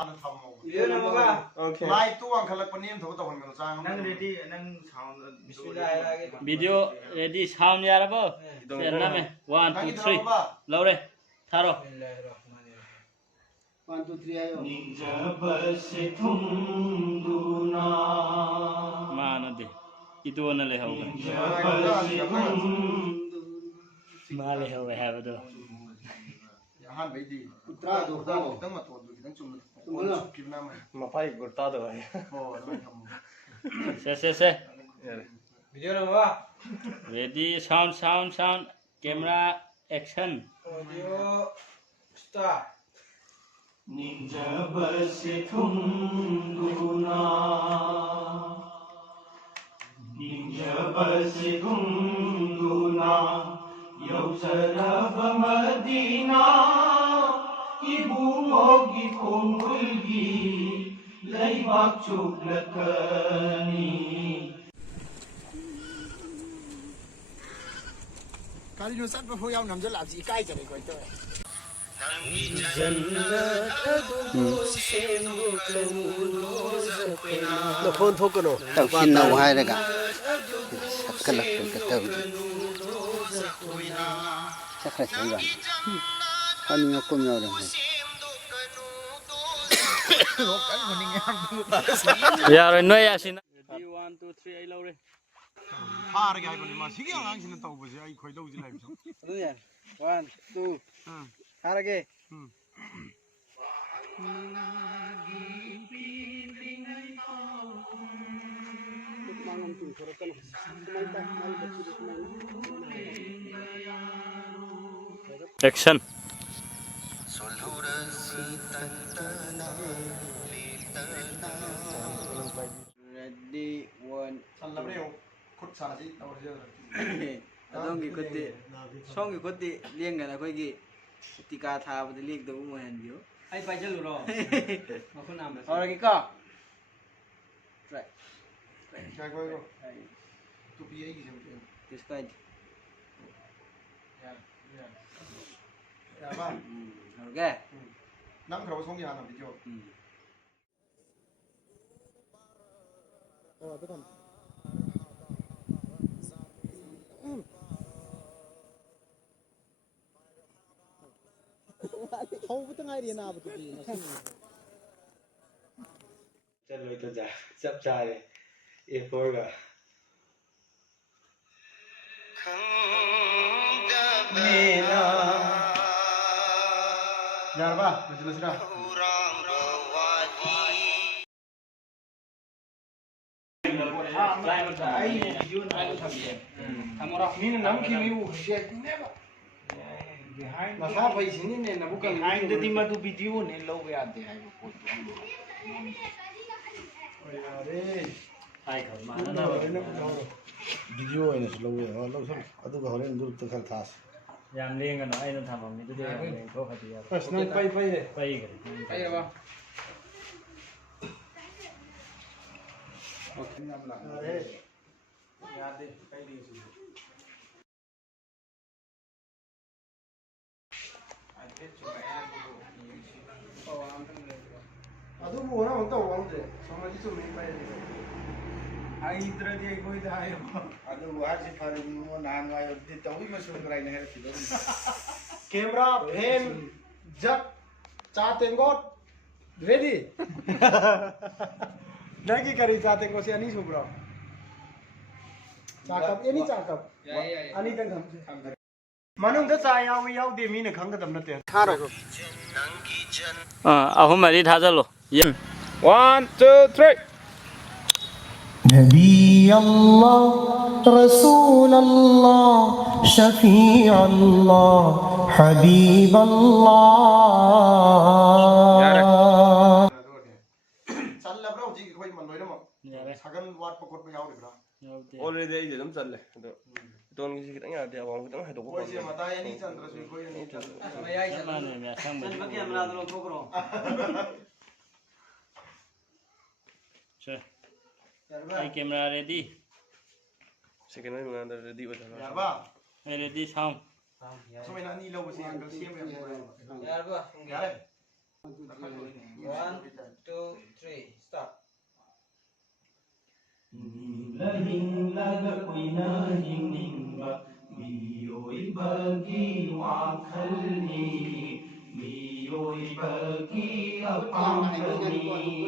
ꯍꯥꯟꯅ ꯊꯝꯃꯣ Okay. Light two ꯋꯥꯡꯈꯠꯂꯛꯄ name ꯊꯕꯛ ꯇꯧꯍꯟꯒꯅꯨ ꯆꯥꯡ ꯅꯪ ꯔꯦꯗꯤ ꯅꯪ ꯁꯥꯎꯟ ꯚꯤꯗꯤꯑꯣ ꯔꯦꯗꯤ ꯁꯥꯎꯟ ꯌꯥꯔꯕꯣ ꯅꯝꯃꯦ 1 2 3 ꯂꯧꯔꯦ ꯊꯥꯔꯣ 1 2 3 आयो निजबसे थुंदुना मानदे इदोना लेहौबे मा लेहौबे हाबदो ꯑꯍꯥꯟꯕꯩꯗꯤ ꯎꯇ꯭ꯔꯥꯗꯣ ꯈꯤꯇꯪ ꯃꯇꯣꯟꯗꯣ ꯈꯤꯇꯪ ꯆꯨꯝꯅ ꯁꯨꯞꯈꯤꯕꯅ ꯑꯃ ꯃꯐꯥꯏ ꯒꯨꯔꯇꯥꯗꯣ ꯍꯥꯏ ꯑꯗꯨꯃꯥꯏꯅ ꯊꯝꯃꯣ से video number ready sound camera action audio start निजबसे थुंदुना यौजरब मदीना इबुमोगी खोंगुलगी लैबाक चुगलकनी ꯀꯔꯤꯅꯣ ꯆꯠꯄ ꯐꯥꯎ ꯌꯥꯎ ꯅꯝꯖꯜꯂꯛꯑꯕꯁꯤ ꯏꯀꯥꯏꯖꯔꯦ ꯀꯣꯏ ꯇꯧꯋꯦ ꯐꯣꯟ ꯊꯣꯛꯀꯅꯣ ꯇꯧꯁꯤꯟꯅꯧ ꯍꯥꯏꯔꯒ ꯁꯛꯀꯠꯂꯛꯄ ꯇꯧꯗꯦ ꯆꯠꯈ꯭ꯔꯁꯤ ꯏꯕꯥꯅꯤ ꯐꯅꯤꯡꯉꯛꯄ ꯌꯥꯎꯔꯝꯃꯦ यार नोय यासिना 1 2 3 आई लौरे ꯐꯥꯔꯒꯦ ꯍꯥꯏꯕꯅꯤ ꯃꯥ ꯁꯤꯒꯤ ꯑꯉꯥꯡꯁꯤꯅ ꯇꯧꯕꯁꯦ ꯑꯩ ꯈꯣꯏꯗꯧꯁꯤ ꯂꯩꯕꯁꯨ ꯑꯗꯨ ꯌꯥꯔ 1 2 ꯊꯥꯔꯒꯦ एक्शन रेडी 1 ꯆꯜꯂꯕ꯭ꯔꯦ ꯈꯨꯠ ꯁꯥꯁꯤ ꯇꯧꯔꯁꯤ ꯑꯗꯣꯝꯒꯤ ꯈꯨꯠꯇꯤ ꯁꯣꯝꯒꯤ ꯈꯨꯠꯇꯤ ꯂꯦꯡꯒꯅ ꯑꯩꯈꯣꯏꯒꯤ ꯇꯤꯀꯥ ꯊꯥꯕꯗ ꯂꯦꯡꯗꯕ ꯑꯣꯏꯍꯟꯕꯤꯌꯨ आई पाइजलुरो मखुन नाम ꯍꯧꯔꯒꯦꯀꯣ ꯇ꯭ꯔꯥꯏ ꯀꯥꯏꯈꯣꯏꯔꯣ ꯇꯨꯄꯤ ꯑꯩꯒꯤꯁꯦ ꯗꯤꯁꯀꯥꯏꯗ ꯌꯥꯔꯕ ꯍꯧꯔꯒꯦ ꯅꯝꯈ꯭ꯔꯕ ꯁꯣꯝꯒꯤ ꯍꯥꯟꯅ ꯚꯤꯗꯤꯑꯣ ꯍꯧꯕꯇ ꯉꯥꯏꯔꯤ ꯅꯥꯕꯗꯨꯗꯤ चलो तो जा सब चाहे एक होगा ꯌꯥꯔꯕ ꯂꯣꯏꯁꯤꯜꯂꯁꯤꯔ मीन नमकी मी उसेनेबा ꯃꯁꯥ ꯐꯩꯁꯤꯅꯤꯅꯦ ꯅꯕꯨꯛ बिहाइंड दी मधु वीडियो ने लौब यादे है वो ꯌꯥꯔꯦ आई घर माना ꯚꯤꯗꯤꯑꯣ ꯑꯣꯏꯅꯁꯨ ꯂꯧꯋꯦ ꯂꯧꯁꯜ ꯑꯗꯨꯒ ꯍꯣꯔꯦꯟ ꯒ꯭ꯔꯨꯞꯇ ꯈꯔ ꯊꯥꯁꯤ याम लेंगनो आइनो थाममी दुदे याम लेंगो खति यार ꯄꯔꯁꯅꯦꯜ ꯄꯩ पई गरे ꯄꯩꯔꯕ ꯌꯥꯔꯦ ꯌꯥꯗꯦ ꯀꯩꯗꯤꯁꯤ ꯑꯗꯨꯕꯨ ꯍꯣꯔꯦꯟ ꯑꯃꯨꯛ ꯇꯧꯕ ꯉꯝꯗ꯭ꯔꯦ ꯁꯣꯝꯗꯤ ꯆꯨꯝꯃꯤ ꯄꯩꯔꯗꯤ आइद्रदी कोई दायो ꯑꯗꯨꯕꯨ ꯍꯥꯏꯁꯤ ꯐꯔꯦ ꯅꯍꯥꯟꯋꯥꯏ ꯇꯧꯏ ꯃꯁꯨ ꯀꯔꯥꯏꯅ ꯍꯥꯏꯔꯛꯈꯤꯕ कैमरा फैन जग चा तेंगोट रेडी नगी करी चा तेंगोट से अनी सुब्रो चा कप एनी चा कप अनी तंग हम मनुंग द चा यावी यावदे मीने खंगदम नते ꯊꯥꯔꯣ अहम मरी थाजलो 1 2 3 نبي الله رسول الله شفيع الله حبيب الله चल्लब्रा जी कोई मन लोइरम सगन वाट पकोट पे यावरिब्रा ऑलरेडी आई एकदम चल ले तो दोन किसी कितने याद है वांग कितने है तो कोई से मता या नहीं चंद्र से कोई नहीं चंद्र मयाई माने मैं संग में कैमरा दलो ठोकरो आई कैमरा रेडी सेकंड में अंदर रेडी हो जाएगा यारबा रेडी साउंड सोमेना नी लोग से अंकल सेम यार बा यारे 1 2 3 start ละหิงละกะกุยนาหิงหิงบะมีโยยบะกีวาคัลนีมีโยยบะกีอปังกะนี